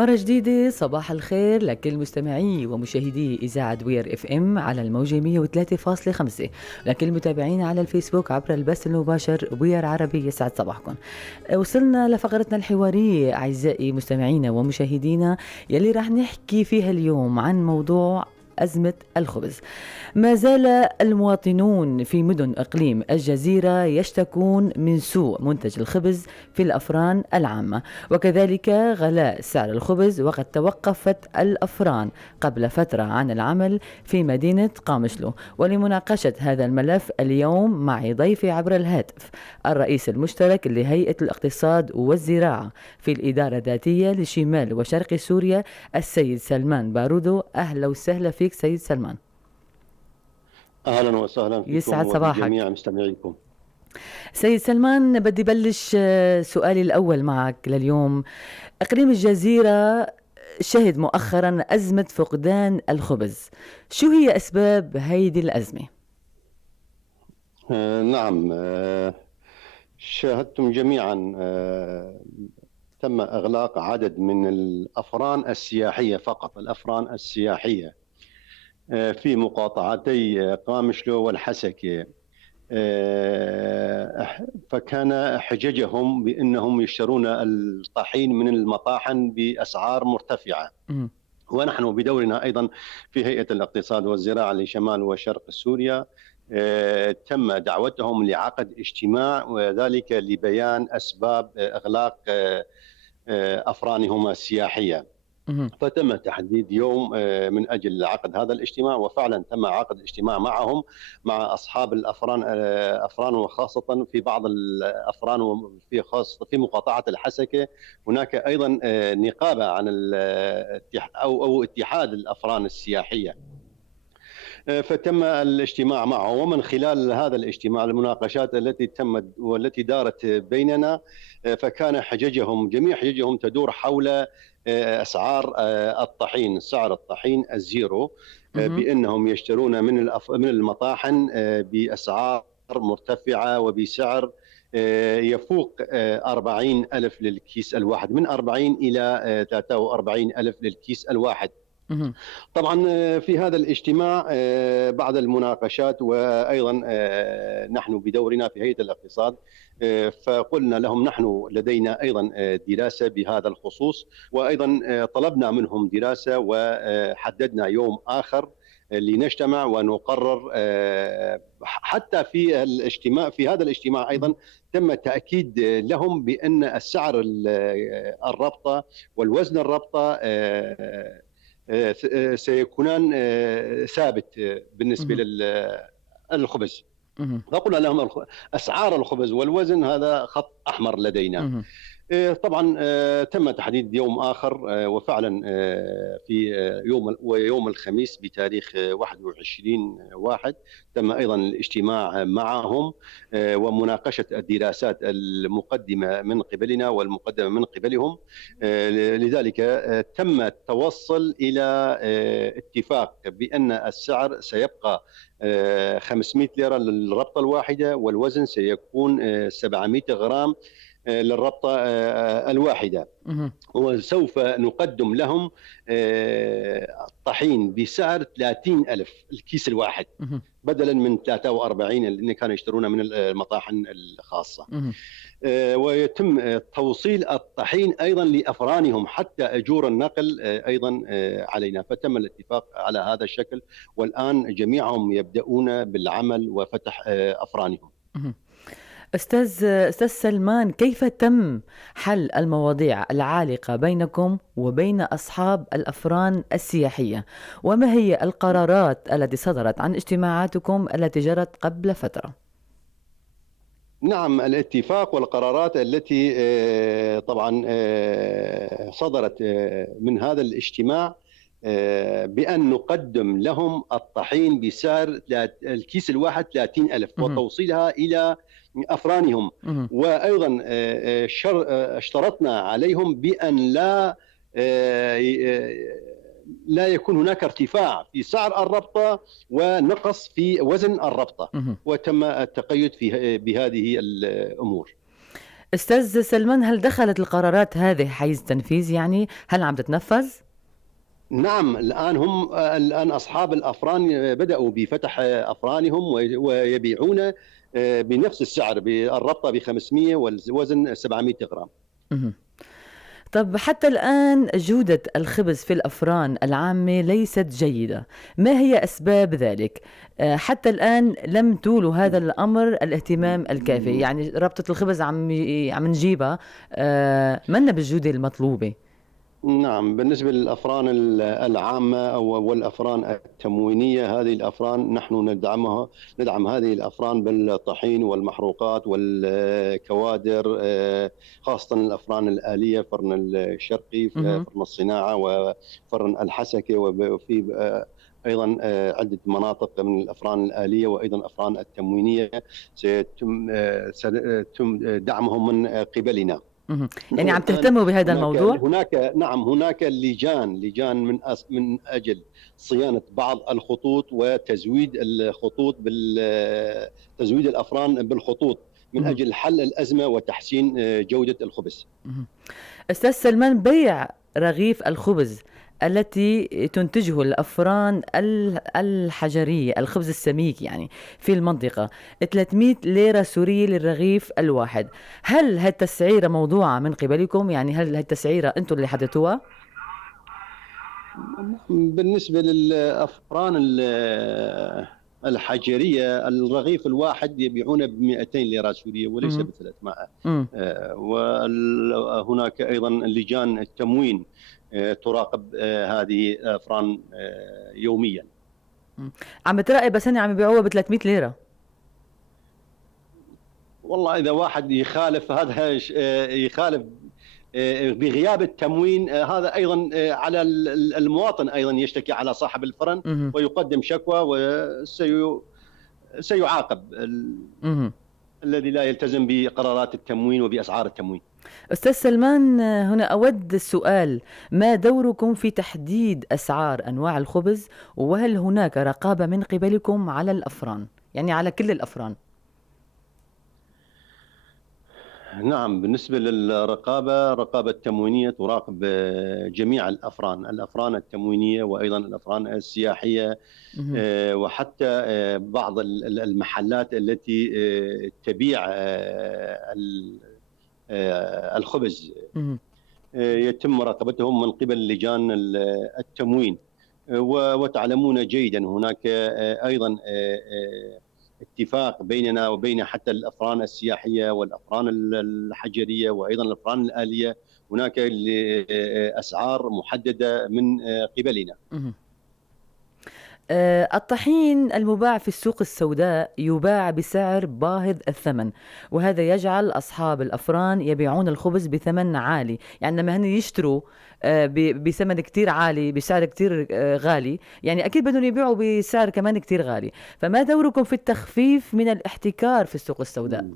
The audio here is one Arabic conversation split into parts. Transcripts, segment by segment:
ومرة جديدة صباح الخير لكل مستمعي ومشاهدي إذاعة وير اف ام على الموجة 103.5، لكل متابعينا على الفيسبوك عبر البث المباشر وير عربي. يسعد صباحكم. وصلنا لفقرتنا الحوارية أعزائي مستمعينا ومشاهدينا، يلي راح نحكي فيها اليوم عن موضوع أزمة الخبز. ما زال المواطنون في مدن إقليم الجزيرة يشتكون من سوء منتج الخبز في الأفران العامة، وكذلك غلاء سعر الخبز، وقد توقفت الأفران قبل فترة عن العمل في مدينة قامشلو. ولمناقشة هذا الملف اليوم معي ضيفي عبر الهاتف الرئيس المشترك لهيئة الاقتصاد والزراعة في الإدارة الذاتية لشمال وشرق سوريا، السيد سلمان بارودو. أهلا وسهلا فيك سيد سلمان. أهلا وسهلا فيكم يسعد وفي صباحك جميع مستمعيكم. سيد سلمان. بدي بلش سؤالي الأول معك لليوم. إقليم الجزيرة شهد مؤخرا أزمة فقدان الخبز، شو هي أسباب هيدي الأزمة؟ نعم، شاهدتم جميعا. تم إغلاق عدد من الأفران السياحية، فقط الأفران السياحية في مقاطعتي قامشلو والحسكة. فكان حججهم بأنهم يشترون الطحين من المطاحن بأسعار مرتفعة. ونحن بدورنا أيضا في هيئة الاقتصاد والزراعة لشمال وشرق سوريا تم دعوتهم لعقد اجتماع، وذلك لبيان أسباب إغلاق أفرانهم السياحية. فتم تحديد يوم من أجل عقد هذا الاجتماع، وفعلا تم عقد اجتماع معهم، مع أصحاب الأفران وخاصة في بعض الأفران، وفي خاصة في مقاطعة الحسكة هناك أيضا نقابة عن أو اتحاد الأفران السياحية. فتم الاجتماع معه، ومن خلال هذا الاجتماع المناقشات التي تمت والتي دارت بيننا، فكان جميع حججهم تدور حول أسعار الطحين، سعر الطحين الزيرو، بأنهم يشترون من المطاحن بأسعار مرتفعة وبسعر يفوق 40 ألف للكيس الواحد، من 40 إلى 43 ألف للكيس الواحد. طبعا في هذا الاجتماع بعد المناقشات، وأيضا نحن بدورنا في هيئة الاقتصاد فقلنا لهم نحن لدينا أيضا دراسة بهذا الخصوص، وأيضا طلبنا منهم دراسة وحددنا يوم آخر لنجتمع ونقرر. حتى في هذا الاجتماع أيضا تم تأكيد لهم بأن السعر الربطة والوزن الربطة سيكونان ثابت بالنسبة للخبز. فقلنا لهم أسعار الخبز والوزن هذا خط أحمر لدينا. طبعا تم تحديد يوم آخر، وفعلا في يوم الخميس بتاريخ 21/1 تم أيضا الاجتماع معهم ومناقشة الدراسات المقدمة من قبلنا والمقدمة من قبلهم. لذلك تم التوصل إلى اتفاق بأن السعر سيبقى 500 ليرة للربطة الواحدة، والوزن سيكون 700 غرام للربطة الواحدة. وسوف نقدم لهم الطحين بسعر 30 ألف الكيس الواحد، بدلا من 43 اللي كانوا يشترونه من المطاحن الخاصة. ويتم توصيل الطحين أيضا لأفرانهم، حتى أجور النقل أيضا علينا. فتم الاتفاق على هذا الشكل، والآن جميعهم يبدأون بالعمل وفتح أفرانهم. أستاذ سلمان، كيف تم حل المواضيع العالقة بينكم وبين أصحاب الأفران السياحية؟ وما هي القرارات التي صدرت عن اجتماعاتكم التي جرت قبل فترة؟ نعم، الاتفاق والقرارات التي طبعا صدرت من هذا الاجتماع بأن نقدم لهم الطحين بسعر الكيس الواحد 30 ألف وتوصيلها إلى أفرانهم. وأيضا اشترطنا عليهم بأن لا يكون هناك ارتفاع في سعر الربطة ونقص في وزن الربطة. وتم التقيد بهذه الأمور. أستاذ سلمان، هل دخلت القرارات هذه حيز تنفيذ؟ يعني هل عم تتنفذ؟ نعم، الآن أصحاب الأفران بدأوا بفتح أفرانهم ويبيعون بنفس السعر، بالربطة ب 500 والوزن 700 غرام. مهم. طب حتى الآن جودة الخبز في الأفران العامة ليست جيدة، ما هي أسباب ذلك؟ حتى الآن لم تولوا هذا الأمر الاهتمام الكافي، يعني ربطة الخبز عم نجيبها منا بالجودة المطلوبة. نعم، بالنسبة للأفران العامة والأفران التموينية، هذه الأفران نحن ندعم هذه الأفران بالطحين والمحروقات والكوادر، خاصة الأفران الآلية، فرن الشرقي، مهم. فرن الصناعة، وفرن الحسكة، وفي أيضا عدة مناطق من الأفران الآلية وأيضا الأفران التموينية سيتم دعمهم من قبلنا. مهم. يعني عم والآن تهتموا بهذا الموضوع؟ هناك لجان من أجل صيانة بعض الخطوط وتزويد الخطوط تزويد الأفران بالخطوط من مهم. أجل حل الأزمة وتحسين جودة الخبز. مهم. أستاذ سلمان، بيع رغيف الخبز التي تنتجه الأفران الحجرية، الخبز السميك يعني، في المنطقة 300 ليرة سورية للرغيف الواحد، هل هالتسعيرة موضوعة من قبلكم؟ يعني هل هالتسعيرة أنتم اللي حددتوها؟ بالنسبة للأفران الحجرية، الرغيف الواحد يبيعونه ب 200 ليرة سورية وليس مم. ب 300. مم. وهناك أيضا لجان التموين تراقب هذه الأفران يوميا. مم. عم تراقب، بس هن عم يبيعوها ب 300 ليرة. والله إذا واحد يخالف هذا يخالف بغياب التموين، هذا أيضا على المواطن أيضا يشتكي على صاحب الفرن مم. ويقدم شكوى وسيعاقب مم. الذي لا يلتزم بقرارات التموين وبأسعار التموين. أستاذ سلمان، هنا أود السؤال: ما دوركم في تحديد أسعار أنواع الخبز؟ وهل هناك رقابة من قبلكم على الأفران، يعني على كل الأفران؟ نعم، بالنسبة رقابة التموينية تراقب جميع الأفران التموينية وأيضا الأفران السياحية، مهم. وحتى بعض المحلات التي تبيع الخبز مهم. يتم مراقبتهم من قبل لجان التموين. وتعلمون جيدا هناك أيضا اتفاق بيننا وبين حتى الأفران السياحية والأفران الحجرية وأيضا الأفران الآلية، هناك أسعار محددة من قبلنا. مهم. الطحين المباع في السوق السوداء يباع بسعر باهظ الثمن، وهذا يجعل أصحاب الأفران يبيعون الخبز بثمن عالي، يعني لما هن يشتروا بثمن كتير عالي، بسعر كتير غالي، يعني أكيد بدهم يبيعوا بسعر كمان كتير غالي. فما دوركم في التخفيف من الاحتكار في السوق السوداء؟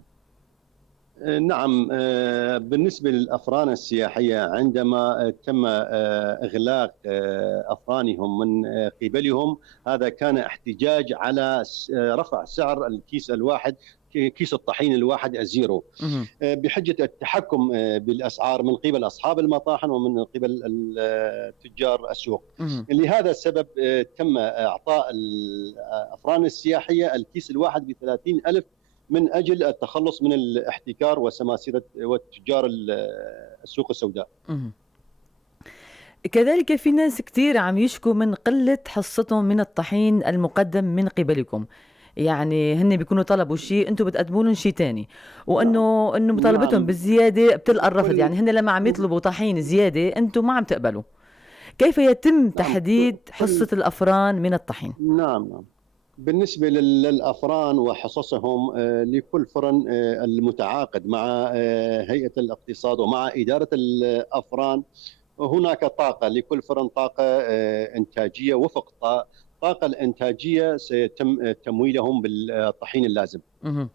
نعم، بالنسبة للأفران السياحية، عندما تم إغلاق أفرانهم من قبلهم، هذا كان احتجاج على رفع سعر الكيس الواحد، كيس الطحين الواحد الزيرو، مهم. بحجة التحكم بالأسعار من قبل أصحاب المطاحن ومن قبل تجار السوق. مهم. لهذا السبب تم إعطاء الأفران السياحية الكيس الواحد ب30,000 من أجل التخلص من الاحتكار وسماسرة وتجار السوق السوداء. مهم. كذلك في ناس كتير عم يشكوا من قلة حصتهم من الطحين المقدم من قبلكم، يعني هن بيكونوا طلبوا شيء انتم بتقدموا لهم شيء تاني، نعم، وانه مطالبتهم نعم، بالزياده بتلقى الرفض، كل يعني هن لما عم يطلبوا طحين زياده انتم ما عم تقبلوا. كيف يتم نعم تحديد حصة كل الأفران من الطحين؟ نعم، بالنسبة للأفران وحصصهم، لكل فرن المتعاقد مع هيئة الاقتصاد ومع إدارة الأفران، هناك طاقة لكل فرن، طاقة إنتاجية، وفق الطاقة الإنتاجية سيتم تمويلهم بالطحين اللازم. مهم.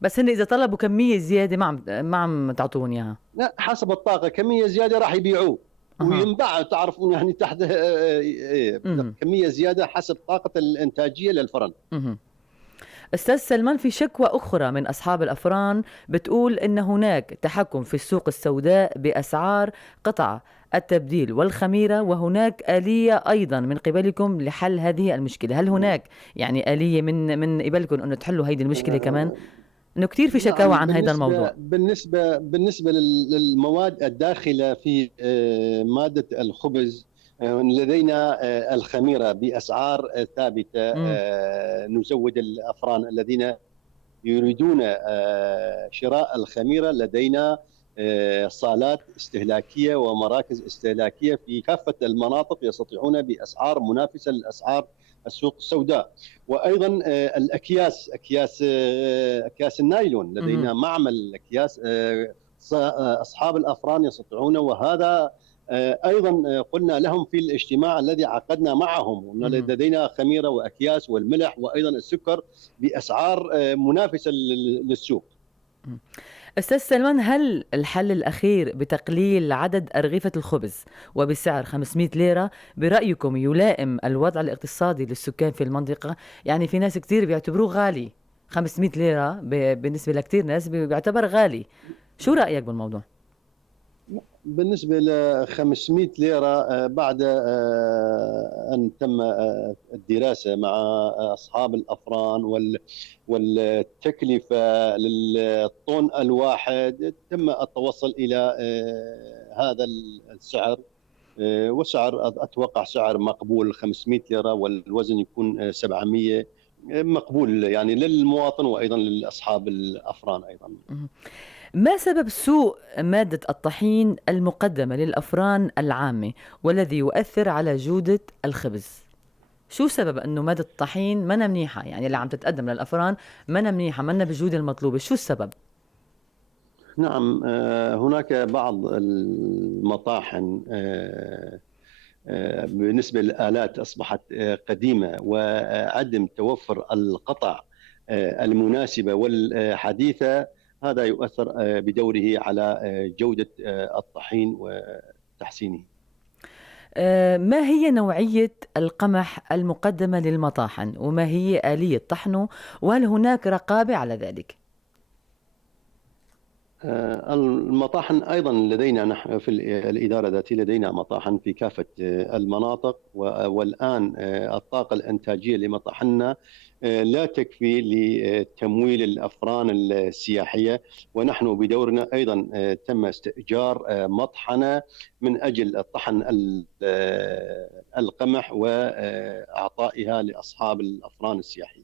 بس هن إذا طلبوا كمية زيادة ما عم تعطوهم إياها؟ لا، حسب الطاقة، كمية زيادة راح يبيعوه أها. وينباع، تعرفون يعني تحت مهم. كمية زيادة حسب طاقة الإنتاجية للفرن. مهم. أستاذ سلمان، في شكوى أخرى من أصحاب الأفران بتقول أن هناك تحكم في السوق السوداء بأسعار قطع التبديل والخميرة، وهناك آلية أيضا من قبلكم لحل هذه المشكلة. هل هناك يعني آلية من قبلكم أنه تحلوا هذه المشكلة كمان؟ أنه كتير في شكاوى نعم، عن هذا الموضوع. بالنسبة للمواد الداخلة في مادة الخبز، لدينا الخميرة بأسعار ثابتة. مم. نزود الأفران الذين يريدون شراء الخميرة. لدينا صالات استهلاكية ومراكز استهلاكية في كافة المناطق يستطيعون بأسعار منافسة لأسعار السوق السوداء. وأيضا الأكياس، أكياس النايلون، مم. لدينا معمل أكياس. أصحاب الأفران يستطيعون، وهذا ايضا قلنا لهم في الاجتماع الذي عقدنا معهم ان مم. لدينا خميره واكياس والملح وايضا السكر باسعار منافسه للسوق. أستاذ سلمان، هل الحل الأخير بتقليل عدد أرغفة الخبز وبسعر 500 ليرة برأيكم يلائم الوضع الاقتصادي للسكان في المنطقة؟ يعني في ناس كتير بيعتبروه غالي. 500 ليرة بالنسبة لكتير ناس بيعتبر غالي. شو رأيك بالموضوع؟ بالنسبة ل 500 ليرة، بعد أن تم الدراسة مع أصحاب الأفران والتكلفة للطن الواحد، تم التوصل إلى هذا السعر. وسعر أتوقع سعر مقبول، 500 ليرة والوزن يكون 700، مقبول يعني للمواطن وأيضا لأصحاب الأفران أيضا. ما سبب سوء مادة الطحين المقدمة للأفران العامة والذي يؤثر على جودة الخبز؟ شو سبب انه مادة الطحين منا منيحة، يعني اللي عم تتقدم للأفران منا منيحة، منا بالجودة المطلوبة؟ شو السبب؟ نعم، هناك بعض المطاحن بالنسبة للآلات أصبحت قديمة، وعدم توفر القطع المناسبة والحديثة، هذا يؤثر بدوره على جودة الطحين وتحسينه. ما هي نوعية القمح المقدمة للمطاحن، وما هي آلية طحنه، وهل هناك رقابة على ذلك؟ المطاحن أيضا لدينا نحن في الإدارة الذاتية، لدينا مطاحن في كافة المناطق. والآن الطاقة الإنتاجية لمطاحننا لا تكفي لتمويل الأفران السياحية، ونحن بدورنا أيضا تم استئجار مطحنة من أجل طحن القمح وإعطائها لأصحاب الأفران السياحية.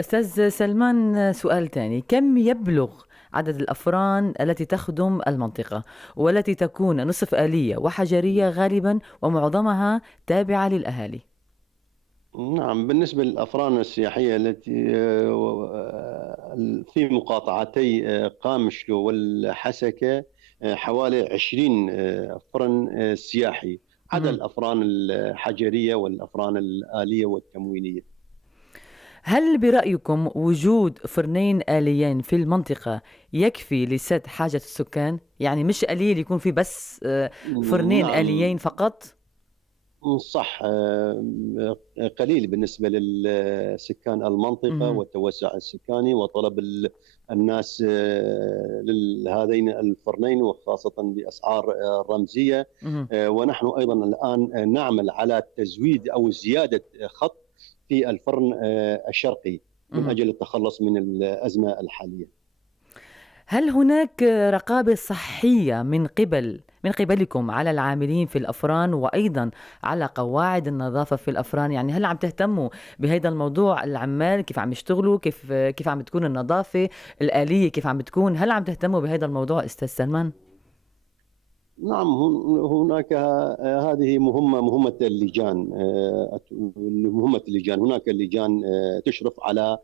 أستاذ سلمان، سؤال تاني: كم يبلغ عدد الأفران التي تخدم المنطقة والتي تكون نصف آلية وحجرية غالبا ومعظمها تابعة للأهالي؟ نعم، بالنسبة للأفران السياحية التي في مقاطعتي قامشلو والحسكة، حوالي 20 فرن سياحي، عدا مهم. الأفران الحجرية والأفران الآلية والتموينية. هل برأيكم وجود فرنين آليين في المنطقة يكفي لسد حاجة السكان؟ يعني مش قليل يكون في بس فرنين نعم، آليين فقط؟ صح. قليل بالنسبة للسكان المنطقة مهم. والتوسع السكاني وطلب الناس لهذين الفرنين، وخاصة بأسعار رمزية. مهم. ونحن أيضا الآن نعمل على تزويد أو زيادة خط في الفرن الشرقي من مهم. أجل التخلص من الأزمة الحالية. هل هناك رقابة صحية من قبلكم على العاملين في الأفران، وأيضا على قواعد النظافة في الأفران؟ يعني هل عم تهتموا بهذا الموضوع؟ العمال كيف عم يشتغلوا، كيف عم بتكون النظافة الآلية، كيف عم بتكون؟ هل عم تهتموا بهذا الموضوع أستاذ سلمان؟ نعم، هناك هذه مهمة اللجان. مهمة اللجان، هناك اللجان تشرف على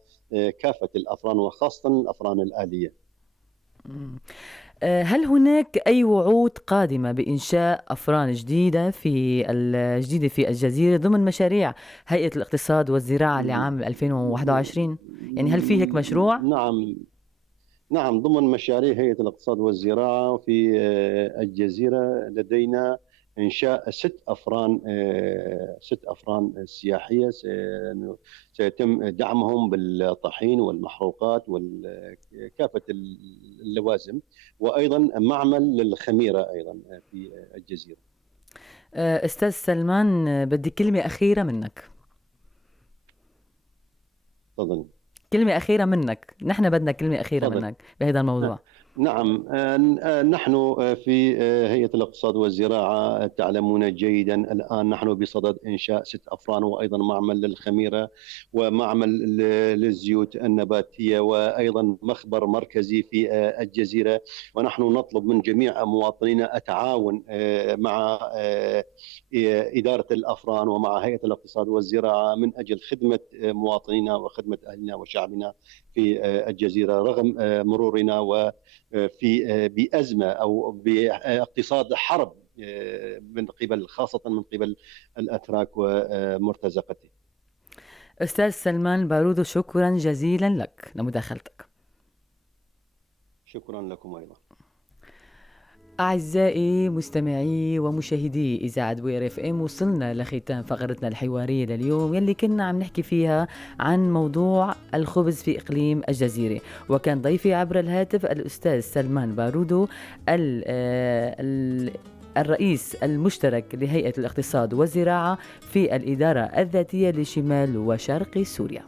كافة الأفران وخاصة الأفران الآلية. مم. هل هناك أي وعود قادمة بإنشاء أفران جديدة في الجزيرة ضمن مشاريع هيئة الاقتصاد والزراعة لعام 2021؟ يعني هل في هيك مشروع؟ نعم، نعم، ضمن مشاريع هيئة الاقتصاد والزراعة في الجزيرة لدينا إنشاء 6 أفران سياحية سيتم دعمهم بالطحين والمحروقات وكافة اللوازم، وأيضا معمل للخميرة أيضا في الجزيرة. أستاذ سلمان، بدي كلمة أخيرة منك. تفضل. كلمة أخيرة منك، نحن بدنا كلمة أخيرة تفضل. منك بهذا الموضوع. نعم، نحن في هيئة الاقتصاد والزراعة تعلمون جيدا الآن نحن بصدد إنشاء 6 أفران، وأيضا معمل للخميرة ومعمل للزيوت النباتية، وأيضا مخبر مركزي في الجزيرة. ونحن نطلب من جميع مواطنينا التعاون مع إدارة الأفران ومع هيئة الاقتصاد والزراعة من أجل خدمة مواطنينا وخدمة أهلنا وشعبنا في الجزيرة، رغم مرورنا في بأزمة أو باقتصاد حرب من قبل، خاصة من قبل الأتراك ومرتزقته. أستاذ سلمان بارودو، شكرا جزيلا لك لمداخلتك. شكرا لكم أيضا. أعزائي مستمعي ومشاهدي إذاعة بوير اف ام، وصلنا لختام فقرتنا الحوارية لليوم يلي كنا عم نحكي فيها عن موضوع الخبز في إقليم الجزيرة، وكان ضيفي عبر الهاتف الأستاذ سلمان بارودو الرئيس المشترك لهيئة الاقتصاد والزراعة في الإدارة الذاتية لشمال وشرق سوريا.